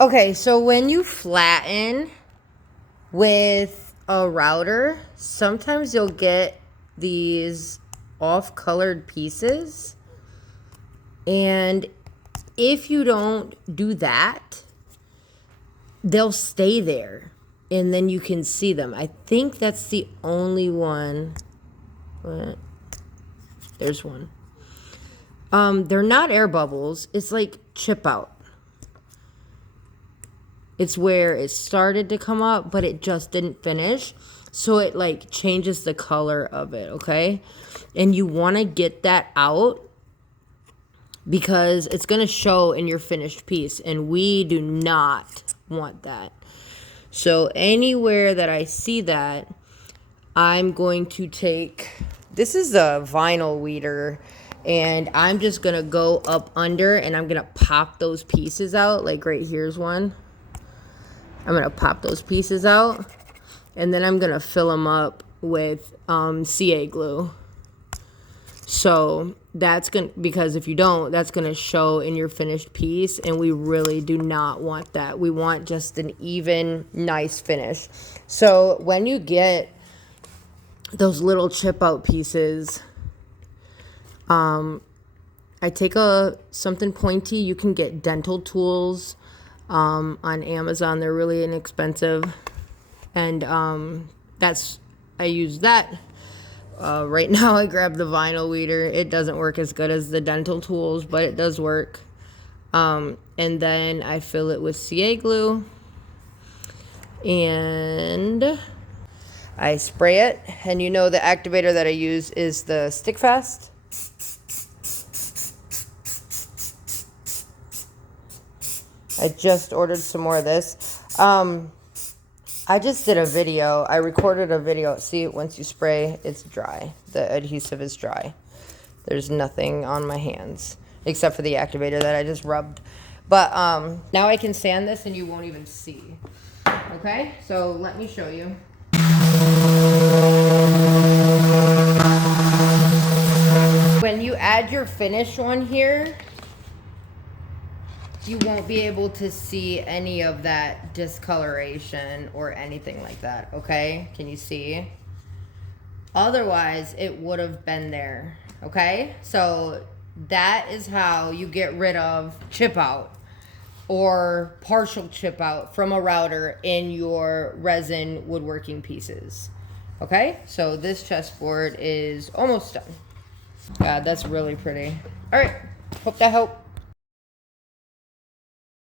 Okay, so when you flatten with a router, sometimes you'll get these off-colored pieces. And if you don't do that, they'll stay there. And then you can see them. I think that's the only one. What? There's one. They're not air bubbles. It's like Chipout. It's where it started to come up, but it just didn't finish. So it like changes the color of it, okay? And you want to get that out because it's going to show in your finished piece. And we do not want that. So anywhere that I see that, I'm going to take, this is a vinyl weeder, and I'm just going to go up under and I'm going to pop those pieces out. Like right here's one. I'm going to pop those pieces out, and then I'm going to fill them up with CA glue. So that's going to, because if you don't, that's going to show in your finished piece, and we really do not want that. We want just an even, nice finish. So when you get those little chip out pieces, I take something pointy. You can get dental tools on Amazon. They're really inexpensive, and I use that. Right now I grabbed the vinyl weeder. It doesn't work as good as the dental tools, but it does work. And then I fill it with CA glue, and I spray it. And you know the activator that I use is the Stick Fast. I just ordered some more of this. I just did a video. I recorded a video. See, once you spray, it's dry. The adhesive is dry. There's nothing on my hands except for the activator that I just rubbed. But now I can sand this and you won't even see. Okay, so let me show you. When you add your finish on here, you won't be able to see any of that discoloration or anything like that, okay? Can you see? Otherwise, it would have been there, okay? So that is how you get rid of chip out or partial chip out from a router in your resin woodworking pieces, okay? So this chessboard is almost done. God, that's really pretty. All right, hope that helped.